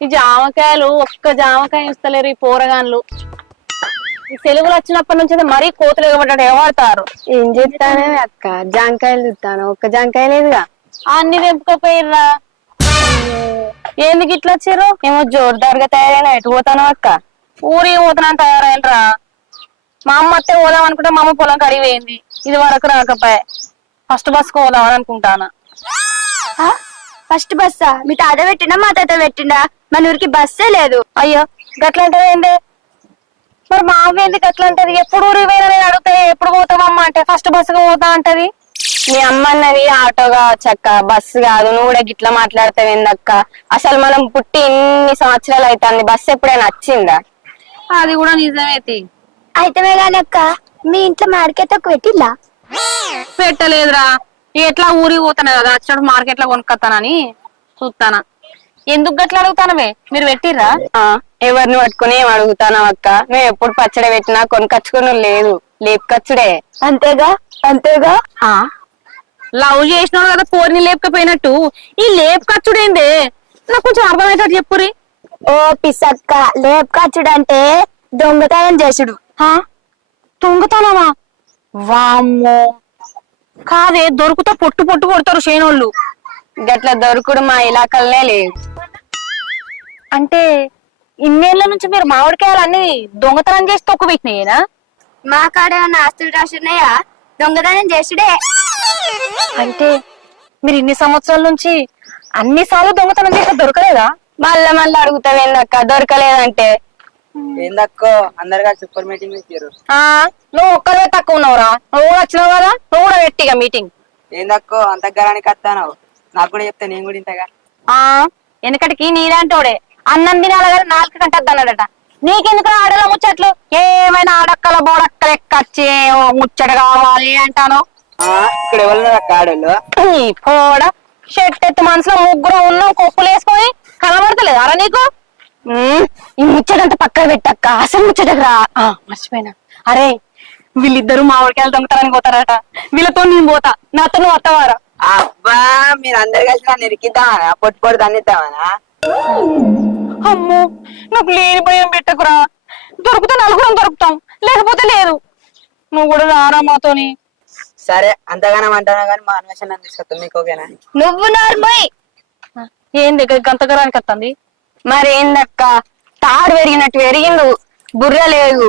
ఈ జామకాయలు ఒక్క జామకాయ ఇస్తలేరు ఈ పోరగాన్లు. ఈ సెలవులు వచ్చినప్పటి నుంచి మరీ కోతులు ఎగబడ్డాడు ఏమాడతారు ఏం చెప్తానే అక్క? జాంకాయలు చూస్తాను ఒక్క జాంకాయ లేదుగా. అన్ని తెంపుకోపోయిర్రా. ఎందుకు ఇట్లా వచ్చారు? ఏమో జోరుదారుగా తయారైన ఎటు పోతాను అక్క? ఊరికి పోతున్నా తయారైనరా మా అమ్మ అత్తే పోదాం అనుకుంటే మా అమ్మ పొలం కడిగిపోయింది ఇది వరకు రాకపోయే. ఫస్ట్ బస్కు పోదాం అని అనుకుంటాను. ఫస్ట్ బస్సా? మీ తాత పెట్టినా మా తాత పెట్టినా మన ఊరికి బస్సే లేదు. అయ్యో గట్లంటది ఏంది? మరి మా అమ్మ ఎందుకు అట్లంటది ఎప్పుడు ఊరికి పోయినా నేను అడిగితే ఎప్పుడు పోతావమ్మా? అంటే ఫస్ట్ బస్సుకు పోతా అంటది. మీ అమ్మ అన్నది ఆటోగా చక్క బస్సు కాదు నువ్వు కూడా గిట్లా మాట్లాడతావు ఏందక్క అసలు మనం పుట్టి ఇన్ని సంవత్సరాలు అవుతుంది బస్సు ఎప్పుడైనా వచ్చిందా అది కూడా నిజమే అయితే కానీ అక్క మీ ఇంట్లో మార్కెట్ ఒక పెట్టిల్లా? పెట్టలేదురా. ఎట్లా ఊరికి పోతాను కదా వచ్చినప్పుడు మార్కెట్లో కొనుక్కొస్తానని చూస్తానా ఎందుకు గట్లా అడుగుతానవే? మీరు పెట్టిర్రా? ఎవరిని పట్టుకుని ఏం అడుగుతానా అక్క? మేము ఎప్పుడు పచ్చడి పెట్టినా కొనుకొచ్చుకుని లేదు లేపుకొచ్చుడే అంతేగా? అంతేగా? లవ్ చేసినాడు కదా పోరిని లేపకపోయినట్టు. ఈ లేపుకొచ్చుడేందే నాకు కొంచెం అర్థమయ్యేటట్టు చెప్పురి ఓ పిసక్క లేపుకాచుడు అంటే దొంగతనం చేసుడు. తుంగుతానవా వామ్మో. కాదే దొరుకుతా పొట్టు పొట్టు కొడతారు చేనోళ్ళు గట్ల దొరుకుడు మా ఇలాకల్నే లేదు. అంటే ఇన్నేళ్ళ నుంచి మీరు మామిడికాయలు అన్ని దొంగతనం చేసి తొక్కు పెట్టినాయేనా? మా కాడ ఏమన్నా ఆస్తులు రాసున్నాయా దొంగతనం చేసుడే. అంటే మీరు ఇన్ని సంవత్సరాల నుంచి అన్ని సార్లు దొంగతనం చేస్తే దొరకలేదా? మళ్ళా మళ్ళీ అడుగుతావేందక్క దొరకలేదంటే. ఏందక్కో? అందరు కలిసి సూపర్ మీటింగ్ పెట్టారు ఆ నువ్వు ఒక్కరే తక్కువ ఉన్నావురా. నువ్వు కూడా వచ్చినావు కదా? నువ్వు కూడా పెట్టిగా మీటింగ్. ఏందక్కో? అంత గరానికి వస్తాను నాకు కూడా చెప్తే నేను కూడా ఇంతగా. ఆ వెనకటికి నీలాంటోడే. అన్నం తినాల కానీ నాలుగు కంటద్దు అన్నాడట. నీకెందుకు ఆడల ముచ్చట్లు? ఏమైనా ఆడక్కల బోడక్కలు ఎక్కచ్చి ముచ్చట కావాలి అంటాను. ఇక్కడ ఈ పోడ షర్ట్ ఎత్తు మనసులో ముగ్గురు ఉన్నాం కొప్పులు వేసుకొని కనబడతలేదు. అరా నీకు? ఈ ముచ్చటంతా పక్కన పెట్టక్క అసలు ముచ్చటకు రా. ఆ, మర్చిపోయినా. అరే వీళ్ళిద్దరు మామిడికాయలు దొంగతనానికి పోతారట. వీళ్ళతో నేను పోతా. నాతో నువ్వు వస్తావారా అబ్బా మీరు అందరు కలిసి నన్ను ఇరికిద్దామనా? పొట్టు పొట్టు తన్నిద్దామనా? అమ్మో నాకు లేని భయం పెట్టకురా. దొరికితే నలుగురం దొరుకుతాం లేకపోతే లేదు. నువ్వు కూడా రారా మాతోని. సరే అంతగానం అంటానా కానీ మా అన్వేషణ తీసుకొస్తాం మీకు ఓకేనా? నువ్వు నార్మల్ ఏంది గంతకరానికి వస్తుంది మరేందక్క తాడు పెరిగినట్టు పెరిగిండు బుర్ర లేదు.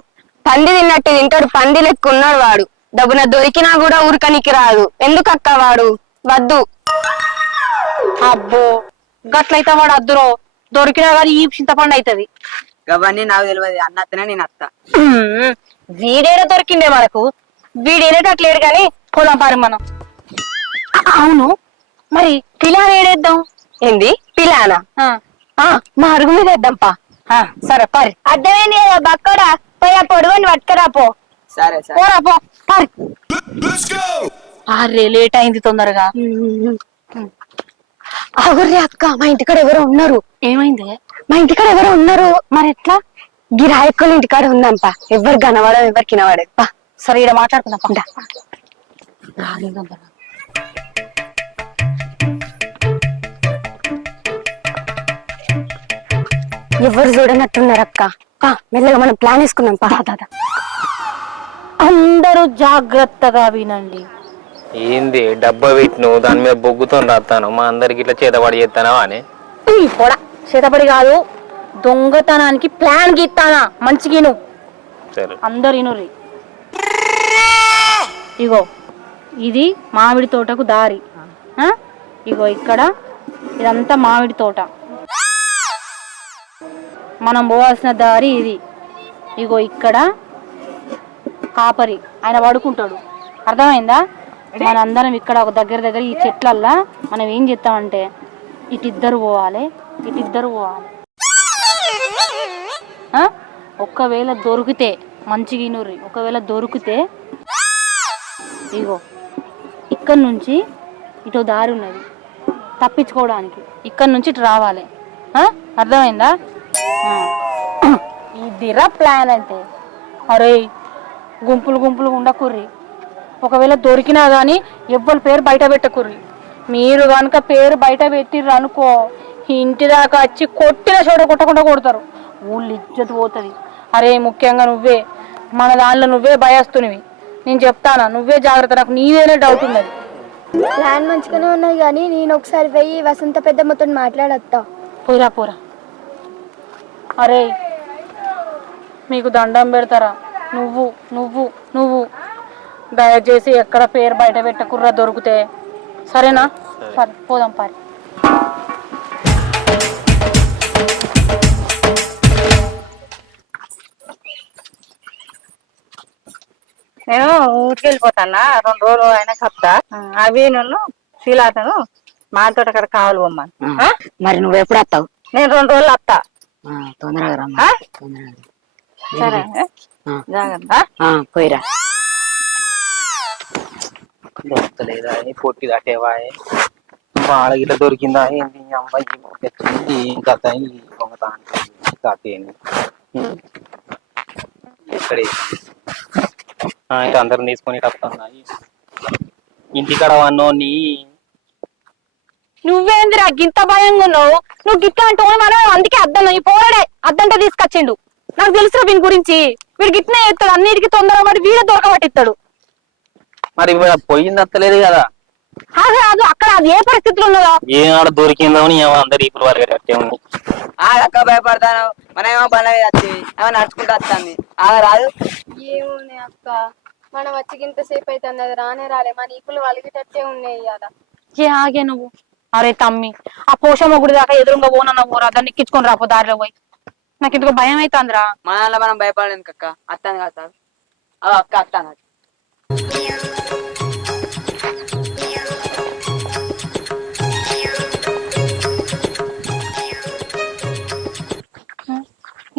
పంది తిన్నట్టు తింటాడు పంది లెక్క ఉన్నాడు వాడు. డబ్బున దొరికినా కూడా ఊరికనికి రాదు. ఎందుకక్క వాడు? వద్దు. అబ్బో గట్లయితే వాడు అద్దురో. దొరికినా కానీ ఈ చింతపండు అవుతుంది అవన్నీ నాకు తెలియదు అన్న అత్తనే నేను అత్త. వీడేనా దొరికిందే మనకు. వీడేనేటట్లేడు కానీ పొలం పారి మనం. అవును మరి పిలాన ఏడేద్దాం? ఏంది? పిలానా? ఆ, మా అరుగు మీద వేద్దాంపా ఆ, సరే పరి. అర్థమైంది కదా బక్కడా? పోయి ఆ పొడవని పట్టుకరా పో. సరే సరే. పోరా పో పరి. అరే లేట్ అయింది తొందరగా. అవుర్రే అక్క మా ఇంటికాడ ఎవరో ఉన్నారు. ఏమైంది? మా ఇంటికాడ ఎవరో ఉన్నారు. మరి ఎట్లా? గిరాయకుల ఇంటికాడ ఉందంపా. ఎవరు కనవడం ఎవరు కినవాడదు పా. సరే ఇక్కడ మాట్లాడుకుందాం. ఎవరు చూడనట్టున్నారు అక్క? పా మెల్లగా మనం ప్లాన్ వేసుకుందాం పా. దాదా అందరూ జాగ్రత్తగా వినండి. ఏంది డబ్బా పెట్టిను దాని మీద బొగ్గుతో రాస్తాను మా అందరికి ఇట్లా చేతబడి చేస్తానా అని? ఈ పొడ చేతపడి కాదు దొంగతనానికి ప్లాన్ గీస్తానా మంచిగిను సరే. అందరు ఇనుర్రి. ఇగో ఇది మామిడి తోటకు దారి. ఆ? ఇగో ఇక్కడ ఇదంతా మామిడి తోట. మనం పోవాల్సిన దారి ఇది. ఇగో ఇక్కడ కాపరి ఆయన పడుకుంటాడు. అర్థమైందా? మనందరం ఇక్కడ ఒక దగ్గర దగ్గర ఈ చెట్లల్లా మనం ఏం చేస్తామంటే ఇటిద్దరు పోవాలి ఇటిద్దరు పోవాలి. ఒకవేళ దొరికితే మంచిగా ఇనుర్రి. ఒకవేళ దొరికితే ఇగో ఇక్కడ నుంచి ఇటు దారి ఉన్నది. తప్పించుకోవడానికి ఇక్కడ నుంచి ఇటు రావాలి. అర్థమైందా? ఇదిరా ప్లాన్ అంటే. అరే గుంపులు గుంపులు ఉండకుర్రి ఒకవేళ దొరికినా కానీ ఎవ్వరి పేరు బయట పెట్టకుర్రి. మీరు కనుక పేరు బయట పెట్టిర్రు అనుకో ఇంటి దాకా వచ్చి కొట్టిన చోట కొట్టకుండా కొడతారు. ఊళ్ళు ఇజ్జత్ పోతుంది. అరే ముఖ్యంగా నువ్వే మన దానిలో నువ్వే భయస్తునివి. నేను చెప్తానా నువ్వే జాగ్రత్త నాకు నీదేనే డౌట్ ఉన్నది. ప్లాన్ మంచిగానే ఉన్నది కానీ నేను ఒకసారి పోయి వసంత పెద్దమ్మతో మాట్లాడత్తా. పోరా పోరా. అరే మీకు దండం పెడతారా? నువ్వు నువ్వు నువ్వు. దయచేసి ఎక్కడ పేరు బయట పెట్టకుర్రా దొరికితే. సరేనా? సరే. పోదాం పారి. నేను ఊరికి వెళ్ళిపోతానా? రెండు రోజులు అయినా చెప్తా. అవి నన్ను శీలాతను మాతో అక్కడ కావాలి ఆ? మరి నువ్వు ఎప్పుడు వస్తావు? నేను రెండు రోజులు వస్తా. తొందరగా సరే. జాగ్రత్త. పోయిరా. దొరకలేదా పొట్టి దాటేవా వాళ్ళ ఇట్లా దొరికిందా ఏంది? అమ్మాయి తెచ్చింది కథ ఈ కథ అందరం తీసుకొని వస్తున్నాయి ఇంటికాడ వన్నోని నువ్వేందిరా గింత భయంగా ఉన్నావు? నువ్వు గిట్లా అంటావు మనం అందుకే అద్దం ఈ పోరాడే అద్దంటే తీసుకొచ్చిండు. నాకు తెలుసు వీని గురించి. వీడు గిట్నే ఎత్తాడు అన్నిటికీ తొందరగా వీడే దొరకబట్టిస్తాడు. మరి ఇప్పుడు పోయింది అత్తలేదు కదా. అది కాదు అక్కడ అది ఏ పరిస్థితిలో ఉన్నదో? ఏనాడు దొరికిందో అని ఏమో అందరు ఇప్పుడు వారి అట్టే ఉంది ఆడక్క భయపడతాను. మనం ఏమో బండ మీద వచ్చి ఏమో నడుచుకుంటూ వస్తాంది. ఆగ రాదు ఏమోనే అక్క? మనం వచ్చి ఇంతసేపు అయితే అన్నది రానే రాలే. మన ఈపులు వలిగేటట్టే ఉన్నాయి ఇవాళ ఏ ఆగే నువ్వు? అరే తమ్మి ఆ పోషమ్మ గుడి దాకా ఎదురుగా పోనన్న పోరా. దాన్ని ఎక్కించుకొని రాపో దారిలో పోయి. నాకు ఇందుకు భయం అవుతుందిరా మన దాంట్లో మనం భయపడలేదు అక్క అత్తాను కదా సార్. అక్క అత్తాను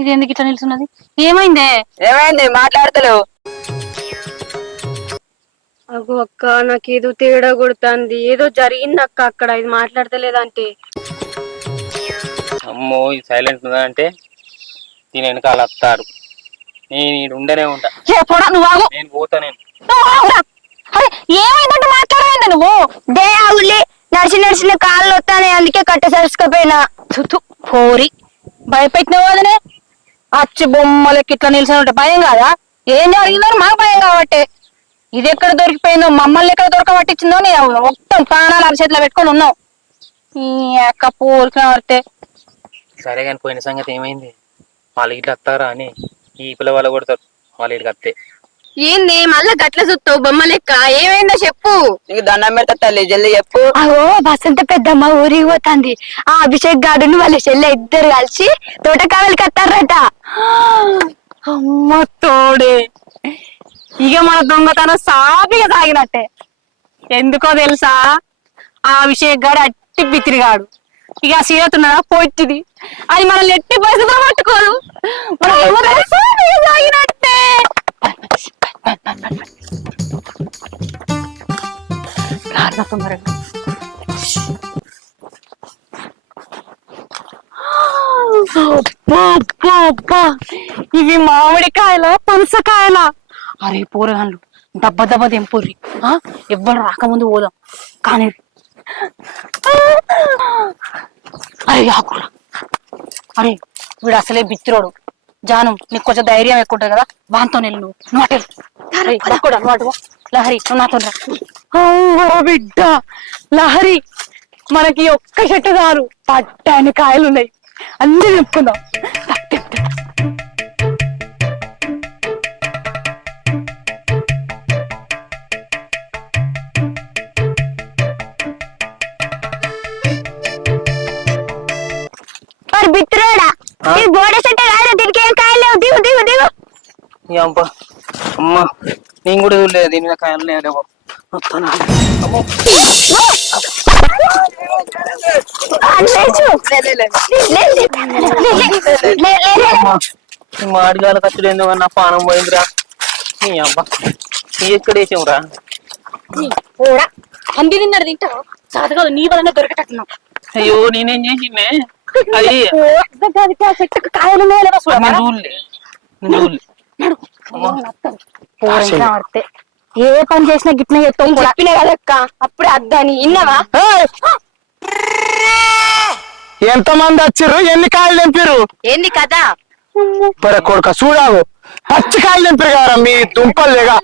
ఇది ఎందుకు ఇట్లా నిల్చున్నది ఏమైందే? ఏమైంది? మాట్లాడతలేవు. అగో అక్క నాకు ఏదో తేడా కొడుతుంది. ఏదో జరిగింది అక్క అక్కడ. ఇది మాట్లాడతలేదంటే. అమ్మో ఇది సైలెంట్ ఉందా అంటే? దీని వెనకాల వస్తారు నేను ఈడ ఉండనే ఉంటా. ఏ పోరా నువ్వు ఆగు. నేను పోతా నేను. ఏమైందంటే మాట్లాడమైందా నువ్వు? దే ఆవులే నడిచి నడిచిన కాళ్ళు వస్తానే అందుకే కట్ట సరుచుకపోయినా తుతు పోరి. భయపెట్టిన వాళ్ళనే అచ్చి బొమ్మలకి ఇట్లా నిల్చొని ఉంటే భయం కాదా? ఏం జరిగిందో మాకు భయం కాబట్టి. ఇది ఎక్కడ దొరికిపోయిందో మమ్మల్ని ఎక్కడ దొరకబట్టించిందో నీ మొత్తం ప్రాణాలు అరచేతిలో పెట్టుకొని ఉన్నావు. ఈ అక్క పోరికి పడితే. సరే కానీ పోయిన సంగతి ఏమైంది? వాళ్ళు ఇట్లా వస్తారా అని ఈ పిల్ల వాళ్ళు కొడతారు వాళ్ళు ఇటుకి వస్తే. ఏంది మళ్ళా గట్ల చూస్తావు బొమ్మ లెక్క? ఏమైందో చెప్పు. నీకు దండం పెడతా తల్లి జల్దీ చెప్పు. అగో వసంత పెద్దమ్మ ఊరికి పోతాంది. ఆ అభిషేక్ గాడును వాళ్ళ చెల్లె ఇద్దరు కలిసి తోటకాయలు కట్టారట. అమ్మ తోడే. ఇక మన దొంగతనం సాపిగా సాగినట్టే. ఎందుకో తెలుసా? ఆ అభిషేక్ గాడు అట్టి బిత్తిరిగాడు ఇక సీరతున్నదా పొట్టిది అది మనల్ని ఎట్టి పరిస్థితులు పట్టుకోదు. మన దొంగతనం సాపిగా సాగినట్టే రారా తొందరగా ఇవి మామిడికాయల పనసకాయల? అరే పూరగాన్లు దెబ్బ దెబ్బ తెంపుర్రి ఆ? ఎవ్వరు రాకముందు పోదాం. కానీ అరే ఆకురా. అరే వీడు అసలే బిత్తిరోడు. జాను నీకు కొంచెం ధైర్యం ఎక్కువ ఉంటుంది కదా? వాంతో నేను నువ్వు. నువ్వు అటు వెళ్ళు. అరే, లక్కుడా, నువ్వు అటు పో. లహరి నువ్వు నాతో రా. ఓ బిడ్డ. లహరి మనకి ఒక్క చెట్టు కాదు పట్టాని కాయలు ఉన్నాయి. అన్ని బిత్తురాడా? ఇది బోడ చెట్టు కాదు దీనికి ఏం కాయలు లేవు దిగు దిగు దిగు ఈ అబ్బా అమ్మ నేను కూడా చూడలేదు దీని మీద కాయలు లేవు. మాడిగాల కచ్చుడు ఎందుకు నా పానం పోయిందిరా. నీ అబ్బా నీ ఎక్కడ వేసావురా? అంది తిన్నాడు తింటావు? సాధగా నీ వలన దొరికేటట్టున్నావు. అయ్యో నేనేం చేసిందే? అది కాయలు చూడలే. చూడలే. పోరా, పడితే ఏ పని చేసినా గిట్ల చెప్తావు చెప్పిన కదక్క అప్పుడే అద్దని. ఇన్నవా ఎంత మంది వచ్చిర్రు? ఎన్ని కాయలు తెంపిర్రు? ఏంది కదా పర కొడుక చూడావు. పచ్చి కాయలు తెంపిరు కదా మీ దుంపలు లేగా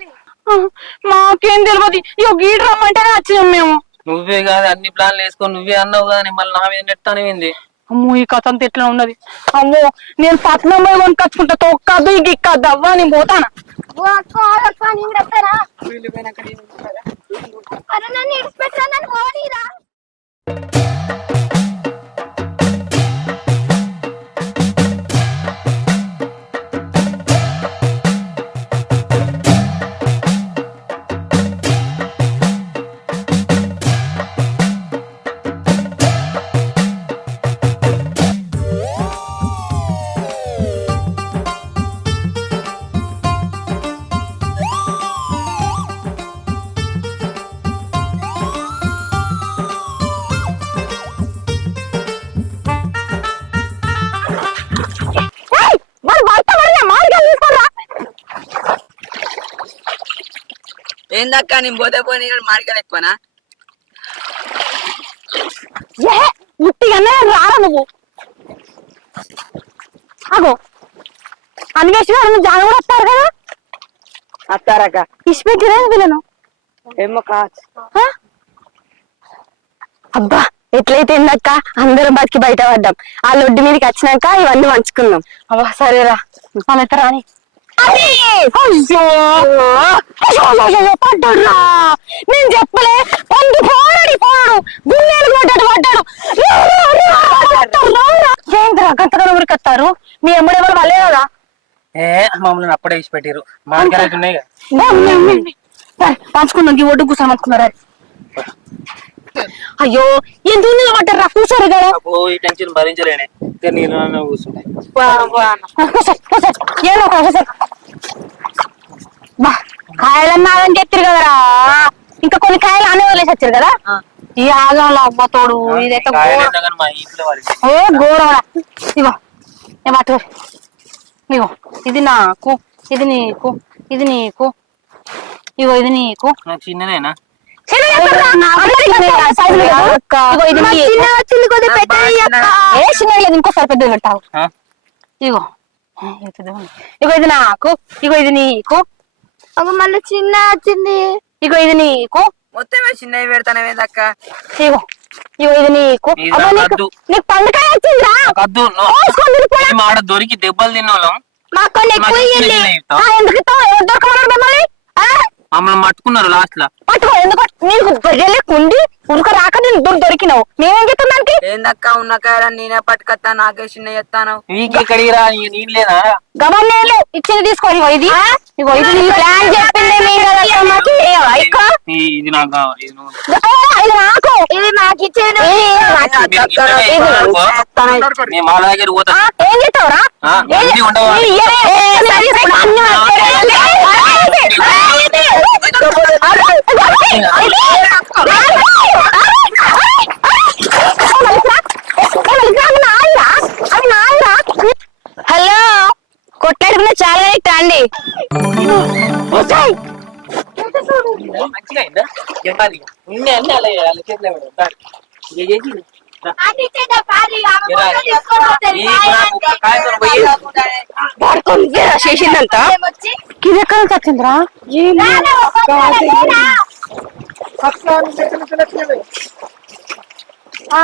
మాకేం తెలియదు ఇగో గీడు రమ్మంటేనే వచ్చినాం మేము. నువ్వే కాదు అన్ని ప్లాన్లు వేసుకొని నువ్వే అన్నావు కానీ మళ్ళీ నా మీద నెట్టానివింది అమ్మో ఈ కథ అంతా ఎట్లా ఉన్నది. అమ్మో నేను పట్నం పోయి కొనుకొచ్చుకుంటా తొక్కద్దు ఇంక ఇక్కద్దు అవ్వా నేను పోతానా నన్ను ఇడిచిపెట్టరా నన్ను పోనీరా. ఏందక్క నేను పోతే పోనీ మాడికాయలు ఎక్కువనా? ఏ? ముట్టిగానే రారా నువ్వు? అగో అన్వేషణ గారు జాన కూడా వస్తారు కదా? వస్తారక్క. ఇష్టపెట్టిరేది వీళ్ళను ఏమో? అబ్బా ఎట్లయితే ఏందక్క? అందరం బతికి బయట పడ్డాం. ఆ లొడ్డు మీదకి వచ్చినాక ఇవన్నీ పంచుకుందాం. అవ్వా సరేరా. వాళ్ళైతే రాని. అయ్యో! అయ్యో, పడ్డాడురా నేను చెప్పలే పండు పోరాడి పోరాడు గుండెలు పడ్డాడు పడ్డాడు. రా, రా, రా, రా, రా. ఏంద్రా గంతగా ఊరికి వస్తారు మీ అమ్ముడు ఎవరు వాళ్ళే కదా? ఏ మమ్మల్ని అప్పుడే ఇచ్చి పెట్టిరు మాడికాయలు ఉన్నాయి కదా. సరే, పంచుకుందాం ఈ ఒడ్డు కూర్చొని పంచుకున్నారా అయ్యో ఎందుకు నిలబడ్డారా కూర్చోరు కదా. ఈ టెన్షన్ భరించలేనే. ఇక నేను అన్న. కూర్చుంటాయి చెప్పారు కదరా. ఇంకా కొన్ని కాయలు అనే వదిలేసి వచ్చారు కదా? ఈ ఆగంలో అమ్మ తోడు ఇదైతే ఓ ఇగో ఏ మాట ఇగో ఇది నాకు ఇది నీకు ఇది నీకు ఇగో ఇది నీకు. చిన్నదేనా? లేదు ఇంకోసారి పెద్దది పెట్టావు ఆ? ఇగో. ఇగో ఇది నాకు. ఇగో ఇది నీకు. ఒక మళ్ళీ చిన్న వచ్చింది. ఇగో ఇది నీకు. మొత్తం చిన్నవి పెడతానవేందక్క ఇగో. ఇగో ఇది నీకు. నాకు పండుకాయ వచ్చిందిరా. మేము ఆడ దొరికి దెబ్బలు తిన్నోళ్ళం. మాకు ఎందుకు దొరకమన్నారు మిమ్మల్ని? ఆ? మమ్మల్ని మట్టుకున్నారు లాస్ట్ లా పట్టుకో ఎందుకు నీకు బర్రెలే కుండి ఉరుక రాక నేను దొరికినావు దానికి ఏందక్క ఉన్న నేనే పట్టుకొస్తా నాకే చిన్న చెప్తాను నీకు ఇక్కడికి రా నీ- నీళ్ళు లేదా గవర్నర్లు ఇచ్చింది తీసుకో ఇగో ఇది ఇగో ఇది నీ నీ ప్లాన్ చెప్పింది మీరు కదా అక్క, మాకు ఏవా ఇక్క? ఈ- ఇది నాకు కావాలి ఇది నువ్వు- ఆ, ఇది నాకు ఇది నాకు ఇచ్చేది ఏ, నాకు మీరు ఇచ్చేది. ఇక్కడే ఇది అనుకో. నేను వాళ్ళ దగ్గర పోతా ఆ, ఏం చేస్తావురా ఆ, అన్నీ ఉండవా? ఏ, ఏ, ఏ, సరే, సరే, అన్నీ హలో కొట్లాడుకున్న చాలా రైట్ అండి. మంచిగా అయిందా? చెప్పాలి. నిన్నే అన్నీ అలా చేతిలో పెడదాం. దా. ఇక ఎక్కడ వచ్చిందిరా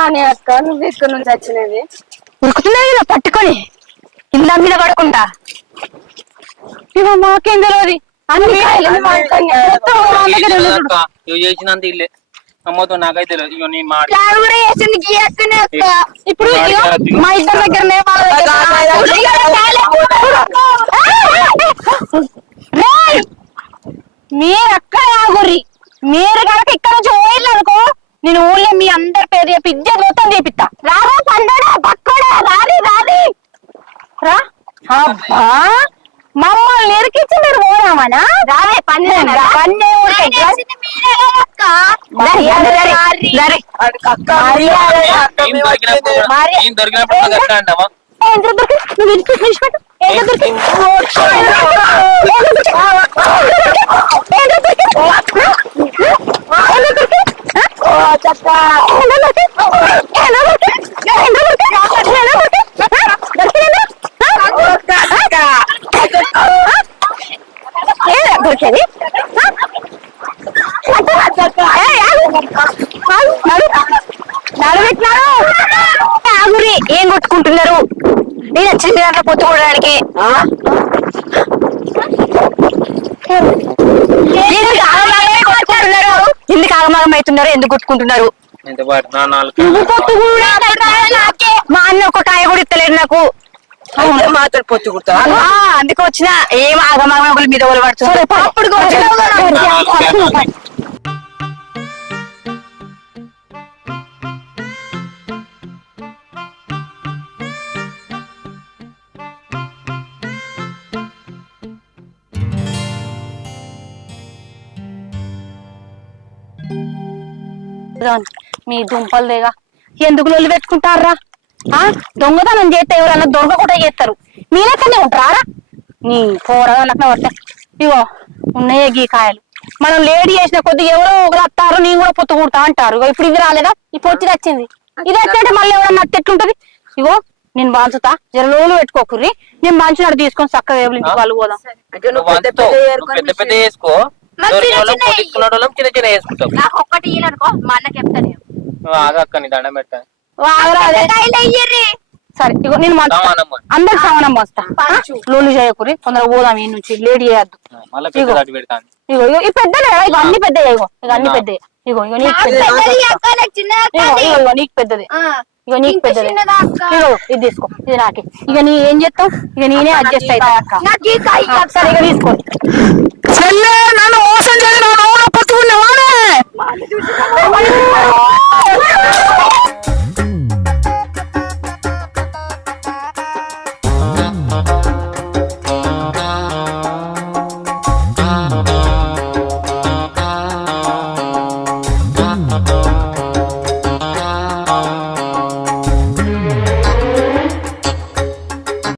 నేను అక్క నువ్వు ఇక్కడ నుంచి వచ్చినది ఉరుకుతున్నాయి కదా పట్టుకొని కింద మీద పడకుండా ఇగో మాకేం తెలియదు అన్ని మొత్తం చేసినంత ఇల్లే అమ్మతో నాకైతే తెలియదు ఇక నేను మాట ఇప్పుడు మా ఇద్దరి దగ్గరనే! మీరు అక్కడే ఆగుర్రి. మీరు కనుక ఇక్కడ నుంచి పోయిల్లు అనుకో నేను ఊళ్ళో మీ అందరి పేరు చెప్పి ఇజ్జత్ మొత్తం చేపిస్తా రారా పండడా పక్కడా రారి రారి రా. అబ్బా. మమ్మల్ని ఇరికించి మీరు పోరామనా రావే పని పని ఏం దొరికినప్పుడు వచ్చేది? ఆగురి. ఏం కొట్టుకుంటున్నారు? నేను వచ్చింది దాంట్లో పొత్తు కూడడానికి ఎందుకు ఆగమాగం అవుతున్నారు? ఎందుకు కొట్టుకుంటున్నారు? మా అన్న ఒక కాయ కూడా ఇస్తలేరు నాకు. మాతో పొత్తు కుడతా అందుకు వచ్చిన ఏం ఆగమాగం ఒకరి మీద ఒకరు పడుతుంది అప్పుడు మీ దుంపలదేగా ఎందుకు లొల్లి పెట్టుకుంటారా? ఆ? దొంగతనం చేస్తే ఎవరన్నా దొంగ కూడా చేస్తారు. మీ లెక్కనే ఉంటారా నీ పోరగా నాకు పడతాయి ఇగో ఉన్నాయే గీ కాయలు. మనం లేడీ చేసిన కొద్ది ఎవరో ఒకరు వస్తారు నేను కూడా పొత్తు కుడతా అంటారు. ఇగో ఇప్పుడు ఇది రాలేదా? ఈ పొచ్చి వచ్చింది ఇది వచ్చినట్టే మళ్ళీ ఎవరన్నా అత్త ఎట్లుంటది? ఇగో నేను బాంచుతా జర రోజులు పెట్టుకోకుర్రి నేను మంచినాడు తీసుకొని చక్కగా వేపులు ఇంటికి వాళ్ళు పోదాం. నాకు ఒక్కటి ఇయ్యనుకో మా అన్నకి చెప్తాను నీ దండం పెట్టా ఆగరాదే. సరే ఇగో నేను మంచుతా సమానం వస్తా. లోలు చేయకురి తొందరగా పోదాం ఈ నుంచి లేడీ చేయొద్దు. పెద్ద ఇగో ఇగో ఈ పెద్దలే ఇగో అన్ని పెద్దయ్యా ఇగో ఇగో అన్ని పెద్దయ్యా ఇగో ఇగో నీకు ఇగో నీకు పెద్దది. ఇగో నీకు పెద్దది. ఇగో ఇది తీసుకో ఇది నాకే. ఇక నీ ఏం చేస్తావు? ఇక నేనే అడ్జస్ట్ అవుతా సరే ఇక తీసుకో. చెల్లె నన్ను మోసం